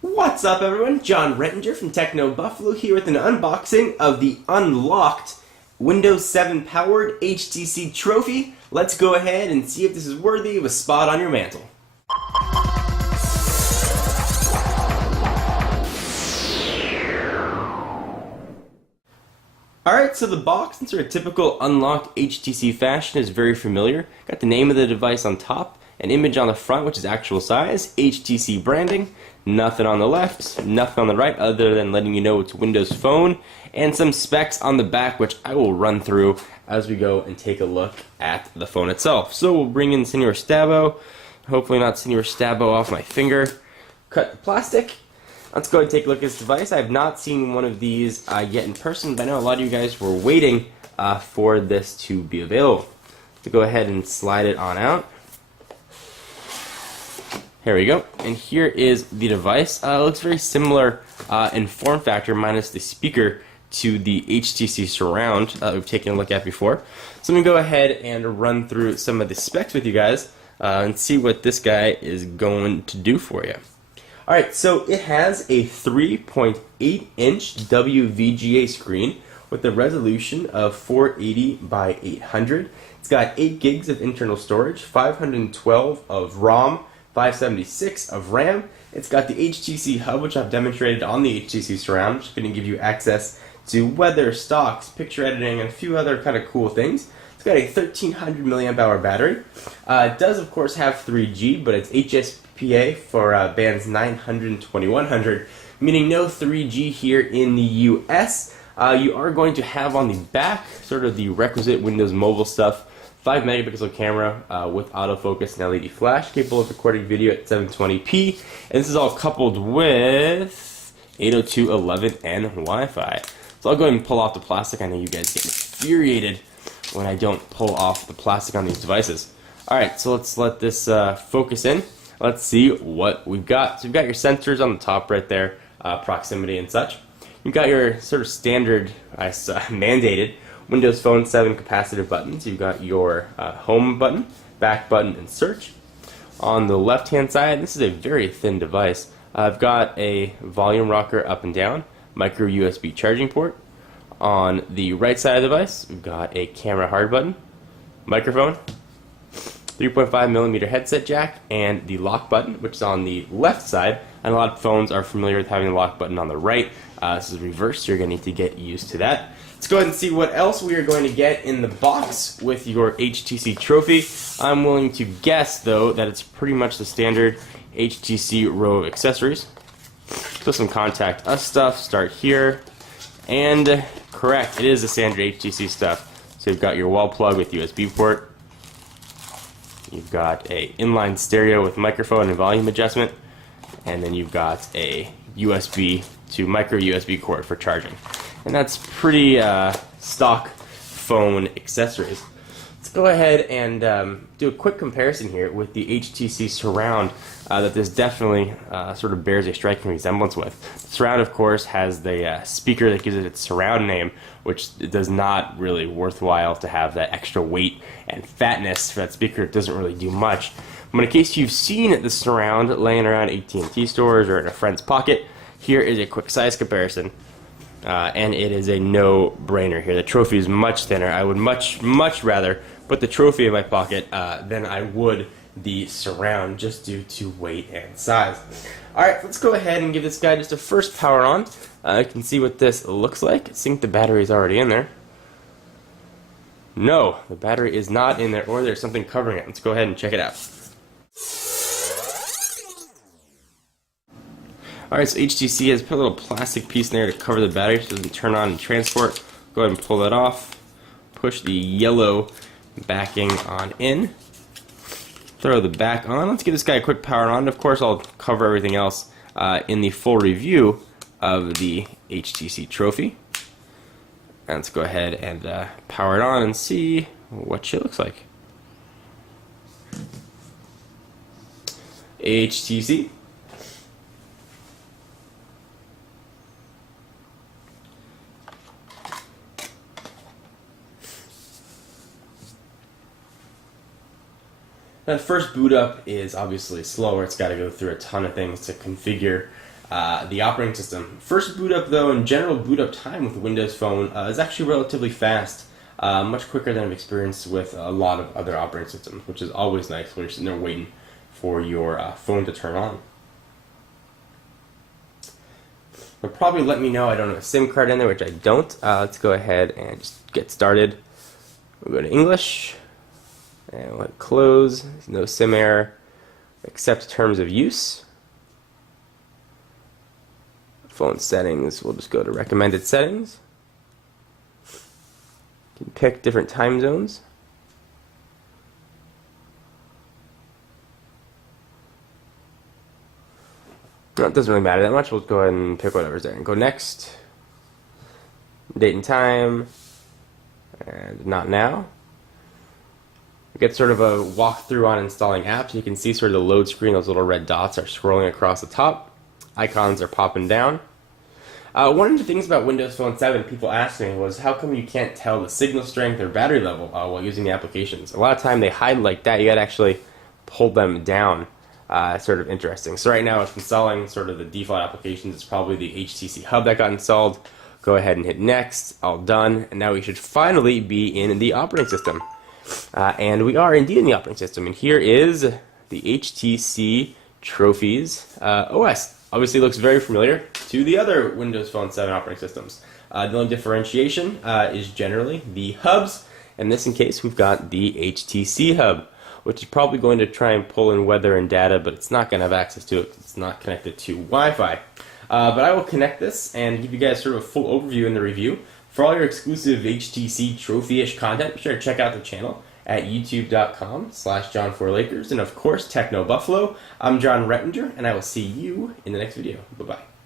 What's up, everyone? John Rettinger from Techno Buffalo here with an unboxing of the unlocked Windows 7 powered HTC Trophy. Let's go ahead and see if this is worthy of a spot on your mantle. Alright, so the box, in sort of typical unlocked HTC fashion, is very familiar. Got the name of the device on top, an image on the front, which is actual size, HTC branding, nothing on the left, nothing on the right, other than letting you know it's Windows Phone, and some specs on the back, which I will run through as we go and take a look at the phone itself. So we'll bring in Senor Stabo, hopefully not Senor Stabo off my finger, cut the plastic. Let's go ahead and take a look at this device. I have not seen one of these yet in person, but I know a lot of you guys were waiting for this to be available. So go ahead and slide it on out. Here we go. And here is the device. It looks very similar in form factor, minus the speaker, to the HTC Surround that we've taken a look at before. So I'm going to go ahead and run through some of the specs with you guys and see what this guy is going to do for you. Alright, so it has a 3.8-inch WVGA screen with a resolution of 480 by 800. It's got 8 gigs of internal storage, 512 of ROM, 576 of RAM. It's got the HTC Hub, which I've demonstrated on the HTC Surround, which is going to give you access to weather, stocks, picture editing, and a few other kind of cool things. It's got a 1300 milliamp hour battery. It does, of course, have 3G, but it's HSPA for bands 900 and 2100, meaning no 3G here in the US. You are going to have on the back sort of the requisite Windows Mobile stuff. 5 megapixel camera with autofocus and LED flash, capable of recording video at 720p, and this is all coupled with 802.11n Wi-Fi. So I'll go ahead and pull off the plastic. I know you guys get infuriated when I don't pull off the plastic on these devices. Alright, so let's let this focus in. Let's see what we've got. So you've got your sensors on the top right there, proximity and such. You've got your sort of standard, mandated Windows Phone 7 capacitive buttons. You've got your home button, back button, and search. On the left hand side, this is a very thin device. I've got a volume rocker up and down, micro USB charging port. On the right side of the device, we've got a camera hard button, microphone, 3.5 millimeter headset jack, and the lock button, which is on the left side. And a lot of phones are familiar with having the lock button on the right. This is reversed, so you're going to need to get used to that. Let's go ahead and see what else we are going to get in the box with your HTC Trophy. I'm willing to guess, though, that it's pretty much the standard HTC row of accessories. So some Contact Us stuff, start here. And correct, it is the standard HTC stuff. So you've got your wall plug with USB port. You've got a inline stereo with microphone and volume adjustment. And then you've got a USB to micro USB cord for charging. And that's pretty stock phone accessories. Let's go ahead and do a quick comparison here with the HTC Surround that this definitely sort of bears a striking resemblance with. The Surround, of course, has the speaker that gives it its Surround name, which it does not really worthwhile to have that extra weight and fatness for that speaker. It doesn't really do much. But in case you've seen the Surround laying around AT&T stores or in a friend's pocket, here is a quick size comparison. And it is a no-brainer here. The Trophy is much thinner. I would much rather put the Trophy in my pocket than I would the Surround, just due to weight and size. Alright, let's go ahead and give this guy just a first power on. You can see what this looks like. I think the battery is already in there. No, the battery is not in there, or there's something covering it. Let's go ahead and check it out. Alright, so HTC has put a little plastic piece in there to cover the battery so it doesn't turn on and transport. Go ahead and pull that off. Push the yellow backing on in. Throw the back on. Let's give this guy a quick power on. Of course, I'll cover everything else in the full review of the HTC Trophy. And let's go ahead and power it on and see what she looks like. HTC. That first boot up is obviously slower. It's got to go through a ton of things to configure the operating system. First boot up, though, in general, boot up time with Windows Phone is actually relatively fast, much quicker than I've experienced with a lot of other operating systems, which is always nice when you're sitting there waiting for your phone to turn on. It'll probably let me know I don't have a SIM card in there, which I don't. Let's go ahead and just get started. We'll go to English, and we'll hit close. No SIM error. Accept terms of use. Phone settings, we'll just go to recommended settings. You can pick different time zones. No, it doesn't really matter that much. We'll go ahead and pick whatever's there and go next. Date and time, and not now. We get sort of a walkthrough on installing apps. You can see sort of the load screen, those little red dots are scrolling across the top. Icons are popping down. One of the things about Windows Phone 7 people asked me was how come you can't tell the signal strength or battery level while using the applications. A lot of time they hide like that. You gotta actually pull them down. Sort of interesting. So right now it's installing sort of the default applications. It's probably the HTC Hub that got installed. Go ahead and hit next. All done. And now we should finally be in the operating system. And we are indeed in the operating system. And here is the HTC Trophy's OS. Obviously looks very familiar to the other Windows Phone 7 operating systems. The only differentiation is generally the hubs. In this case, we've got the HTC Hub, which is probably going to try and pull in weather and data, but it's not going to have access to it because it's not connected to Wi-Fi. But I will connect this and give you guys sort of a full overview in the review. For all your exclusive HTC Trophy-ish content, be sure to check out the channel at youtube.com/John4Lakers, and of course, Techno Buffalo. I'm John Rettinger, and I will see you in the next video. Bye-bye.